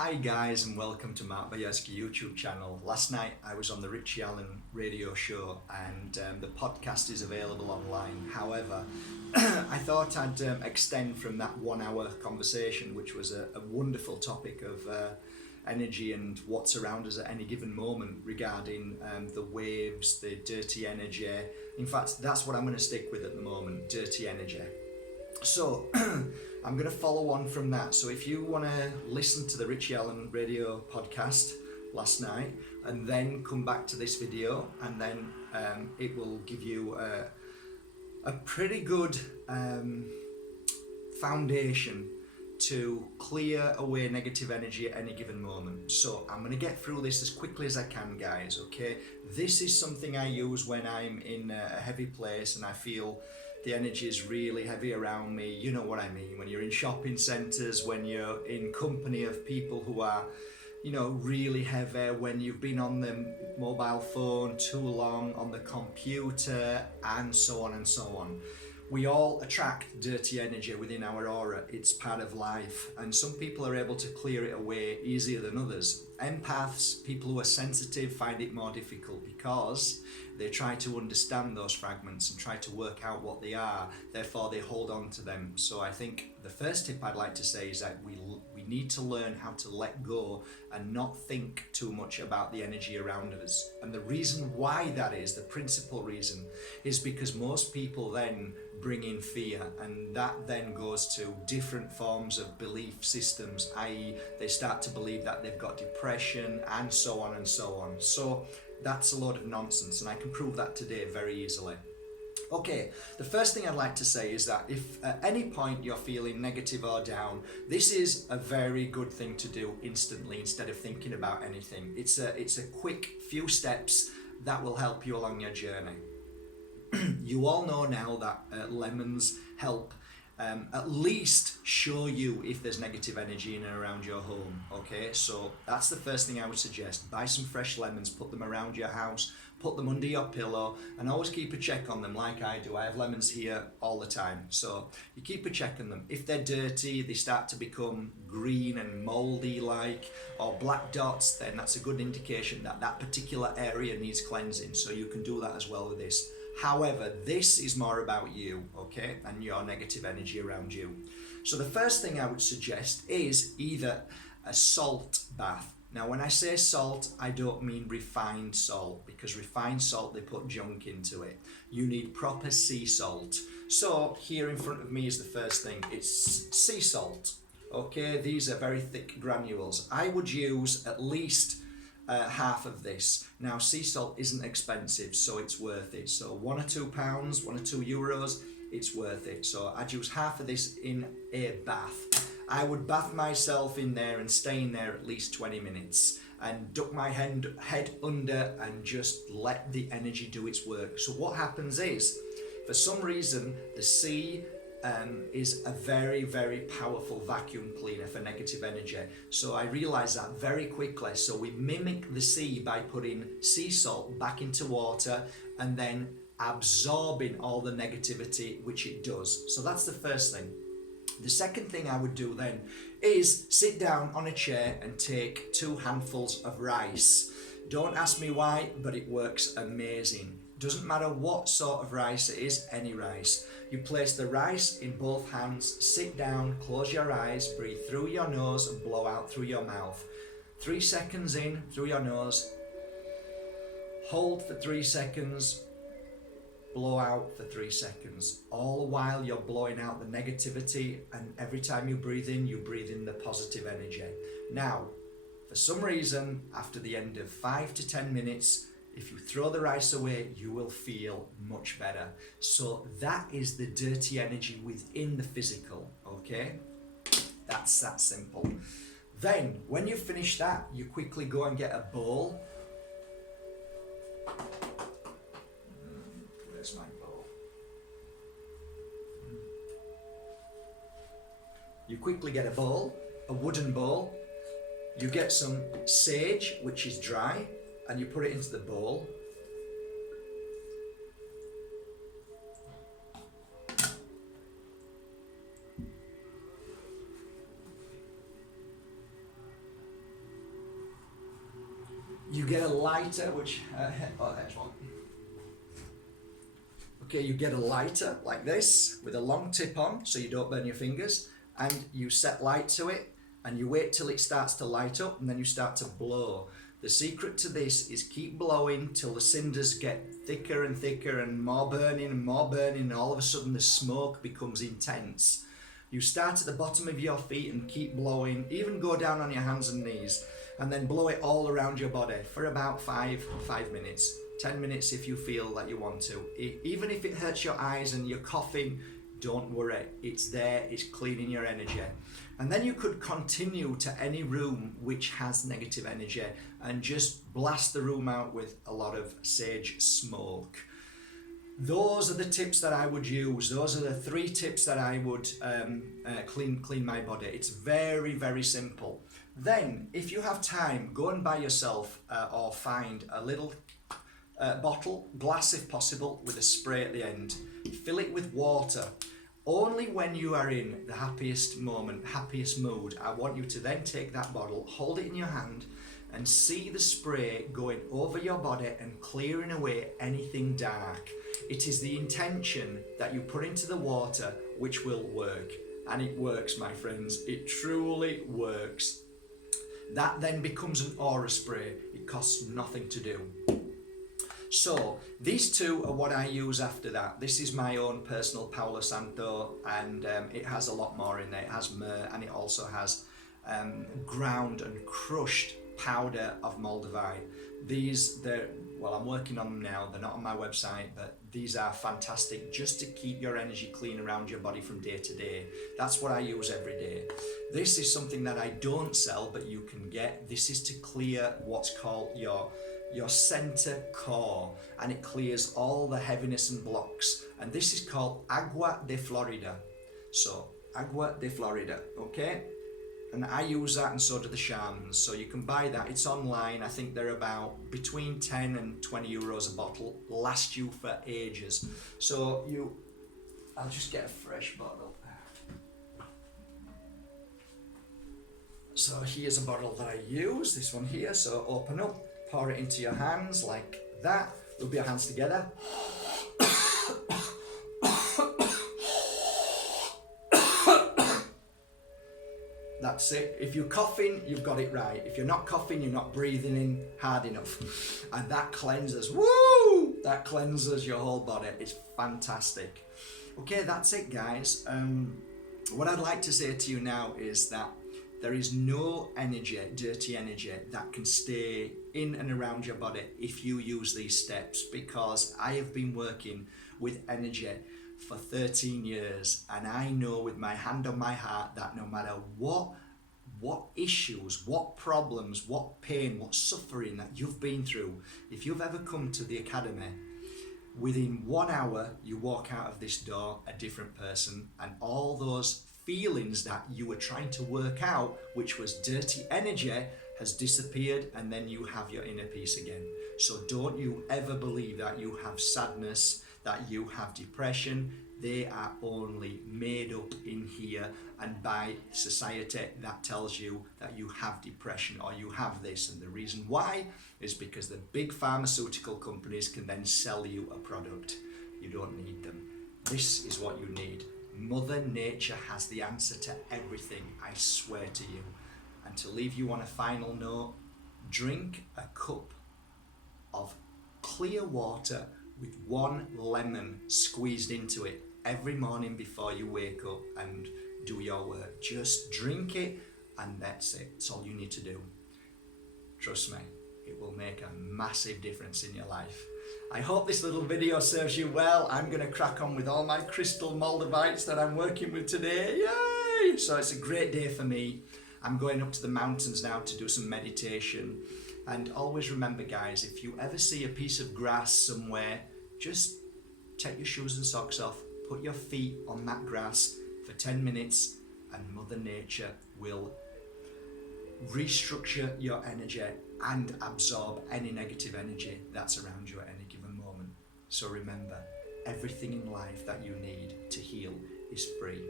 Hi guys and welcome to Bajerski YouTube channel. Last night I was on the Richie Allen radio show and the podcast is available online. However, I thought I'd extend from that 1 hour conversation, which was a wonderful topic of energy and what's around us at any given moment regarding the waves, the dirty energy. In fact, that's what I'm going to stick with at the moment, dirty energy. So I'm going to follow on from that. So if you want to listen to the Richie Allen radio podcast last night and then come back to this video, and then it will give you a pretty good foundation to clear away negative energy at any given moment. So I'm going to get through this as quickly as I can, guys, okay? This is something I use when I'm in a heavy place and I feel the energy is really heavy around me. You know what I mean, when you're in shopping centres, when you're in company of people who are, you know, really heavy, when you've been on the mobile phone too long, on the computer, and so on and so on. We all attract dirty energy within our aura. It's part of life, and some people are able to clear it away easier than others. Empaths, people who are sensitive, find it more difficult because they try to understand those fragments and try to work out what they are, therefore they hold on to them. So I think the first tip I'd like to say is that we need to learn how to let go and not think too much about the energy around us. And the reason why that is, the principal reason, is because most people then bring in fear, and that then goes to different forms of belief systems, i.e. they start to believe that they've got depression and so on and so on. So that's a load of nonsense, and I can prove that today very easily. Okay, the first thing I'd like to say is that if at any point you're feeling negative or down, this is a very good thing to do instantly instead of thinking about anything. It's a quick few steps that will help you along your journey. You all know now that lemons help at least show you if there's negative energy in and around your home. Okay, so that's the first thing I would suggest. Buy some fresh lemons, put them around your house, put them under your pillow, and always keep a check on them like I do. I have lemons here all the time, so you keep a check on them. If they're dirty, they start to become green and moldy like, or black dots, then that's a good indication that that particular area needs cleansing, so you can do that as well with this. However, this is more about you, okay, and your negative energy around you. So the first thing I would suggest is either a salt bath. Now, when I say salt, I don't mean refined salt, because refined salt, they put junk into it. You need proper sea salt. So here in front of me is the first thing. It's sea salt, okay? These are very thick granules. I would use at least half of this. Now, sea salt isn't expensive, so it's worth it. So £1 or £2, €1 or €2, it's worth it. So I'd use half of this in a bath. I would bath myself in there and stay in there at least 20 minutes and duck my head under and just let the energy do its work. So what happens is, for some reason, the sea is a very, very powerful vacuum cleaner for negative energy. So I realised that very quickly. So we mimic the sea by putting sea salt back into water and then absorbing all the negativity, which it does. So that's the first thing. The second thing I would do then is sit down on a chair and take 2 handfuls of rice. Don't ask me why, but it works amazing. Doesn't matter what sort of rice it is, any rice. You place the rice in both hands, sit down, close your eyes, breathe through your nose and blow out through your mouth. 3 seconds in through your nose, hold for 3 seconds, blow out for 3 seconds. All the while you're blowing out the negativity, and every time you breathe in the positive energy. Now, for some reason, after the end of 5 to 10 minutes, if you throw the rice away, you will feel much better. So that is the dirty energy within the physical, okay? That's that simple. Then, when you finish that, you quickly go and get a bowl. Where's my bowl? You quickly get a bowl, a wooden bowl. You get some sage, which is dry, and you put it into the bowl. You get a lighter, which, oh, there's one. Okay, you get a lighter like this with a long tip on so you don't burn your fingers, and you set light to it and you wait till it starts to light up and then you start to blow. The secret to this is keep blowing till the cinders get thicker and thicker and more burning and all of a sudden the smoke becomes intense. You start at the bottom of your feet and keep blowing, even go down on your hands and knees, and then blow it all around your body for about 5 minutes. 10 minutes if you feel that you want to. Even if it hurts your eyes and you're coughing, don't worry. It's there, it's cleaning your energy. And then you could continue to any room which has negative energy and just blast the room out with a lot of sage smoke. Those are the tips that I would use. Those are the 3 tips that I would clean my body. It's very, very simple. Then, if you have time, go and buy yourself or find a little bottle, glass if possible, with a spray at the end. Fill it with water. Only when you are in the happiest moment, happiest mood, I want you to then take that bottle, hold it in your hand, and see the spray going over your body and clearing away anything dark. It is the intention that you put into the water which will work. And it works, my friends. It truly works. That then becomes an aura spray. It costs nothing to do. So these 2 are what I use after that. This is my own personal Palo Santo, and it has a lot more in there. It has myrrh, and it also has ground and crushed powder of Moldavite. Well, I'm working on them now. They're not on my website, but these are fantastic just to keep your energy clean around your body from day to day. That's what I use every day. This is something that I don't sell, but you can get. This is to clear what's called your center core, and it clears all the heaviness and blocks. And this is called Agua de Florida. So, Agua de Florida, okay? And I use that, and so do the shamans. So you can buy that. It's online. I think they're about between 10 and 20 euros a bottle. Last you for ages. So I'll just get a fresh bottle. So here's a bottle that I use, this one here. So open up, pour it into your hands like that. Rub your hands together. That's it. If you're coughing, you've got it right. If you're not coughing, you're not breathing in hard enough. And that cleanses, woo! That cleanses your whole body. It's fantastic. Okay, that's it, guys. What I'd like to say to you now is that there is no energy, dirty energy, that can stay in and around your body if you use these steps, because I have been working with energy for 13 years, and I know with my hand on my heart that no matter what issues, what problems, what pain, what suffering that you've been through, if you've ever come to the academy, within 1 hour you walk out of this door a different person, and all those feelings that you were trying to work out, which was dirty energy, has disappeared, and then you have your inner peace again. So don't you ever believe that you have sadness, that you have depression. They are only made up in here, and by society that tells you that you have depression or you have this, and the reason why is because the big pharmaceutical companies can then sell you a product. You don't need them. This is what you need. Mother Nature has the answer to everything, I swear to you. And to leave you on a final note, drink a cup of clear water with 1 lemon squeezed into it every morning before you wake up and do your work. Just drink it, and that's it. It's all you need to do. Trust me, it will make a massive difference in your life. I hope this little video serves you well. I'm going to crack on with all my crystal Moldavites that I'm working with today. Yay! So it's a great day for me. I'm going up to the mountains now to do some meditation. And always remember, guys, if you ever see a piece of grass somewhere, just take your shoes and socks off, put your feet on that grass for 10 minutes, and Mother Nature will restructure your energy and absorb any negative energy that's around you at any given moment. So remember, everything in life that you need to heal is free.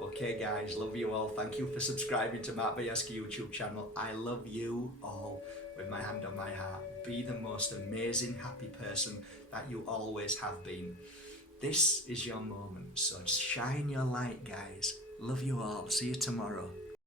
Okay guys, love you all. Thank you for subscribing to Bajerski YouTube channel. I love you all with my hand on my my heart. Be the most amazing, happy person that you always have been. This is your moment, so shine your light, guys. Love you all. See you tomorrow.